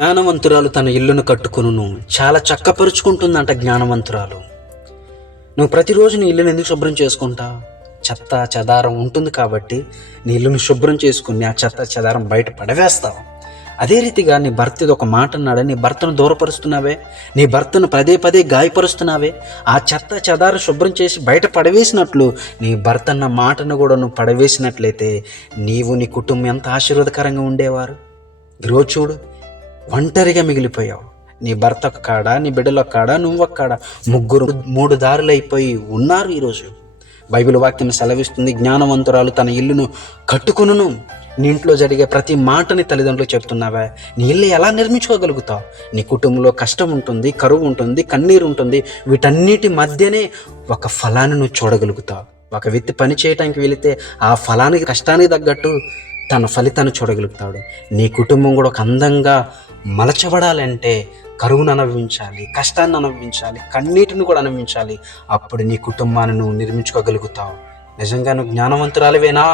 జ్ఞానవంతురాలు తన ఇల్లును కట్టుకొనును, చాలా చక్కపరుచుకుంటుందంట జ్ఞానవంతురాలు. నువ్వు ప్రతిరోజు నీ ఇల్లును ఎందుకు శుభ్రం చేసుకుంటావు? చెత్త చెదారం ఉంటుంది కాబట్టి నీ ఇల్లును శుభ్రం చేసుకుని ఆ చెత్త చెదారం బయట పడవేస్తావు. అదే రీతిగా నీ భర్త ఇది ఒక మాట అన్నాడని నీ భర్తను దూరపరుస్తున్నావే, నీ భర్తను పదే పదే గాయపరుస్తున్నావే. ఆ చెత్త చెదారం శుభ్రం చేసి బయట పడవేసినట్లు నీ భర్త అన్న మాటను కూడా నువ్వు పడవేసినట్లయితే నీవు నీ కుటుంబం ఎంత ఆశీర్వాదకరంగా ఉండేవారు. ఈరోజు చూడు, ఒంటరిగా మిగిలిపోయావు. నీ భర్త ఒక కాడ, నీ బిడ్డల కాడ, నువ్వు ఒక కాడ, ముగ్గురు మూడు దారులు అయిపోయి ఉన్నారు. ఈరోజు బైబిల్ వాక్యం సెలవిస్తుంది, జ్ఞానవంతురాలు తన ఇల్లును కట్టుకొనును. నీ ఇంట్లో జరిగే ప్రతి మాటని తల్లిదండ్రులకు చెప్తున్నావా? నీ ఇల్లు ఎలా నిర్మించుకోగలుగుతావు? నీ కుటుంబంలో కష్టం ఉంటుంది, కరువు ఉంటుంది, కన్నీరు ఉంటుంది. వీటన్నిటి మధ్యనే ఒక ఫలాన్ని నువ్వు చూడగలుగుతావు. ఒక వ్యక్తి పని చేయడానికి వెళితే ఆ ఫలానికి కష్టానికి తగ్గట్టు తన ఫలితాన్ని చూడగలుగుతాడు. నీ కుటుంబం కూడా ఒక అందంగా మలచబడాలంటే కరువును అనుభవించాలి, కష్టాన్ని అనుభవించాలి, కన్నీటిని కూడా అనుభవించాలి. అప్పుడు నీ కుటుంబాన్ని నువ్వు నిర్మించుకోగలుగుతావు. నిజంగా నువ్వు జ్ఞానవంతురాలివేనా?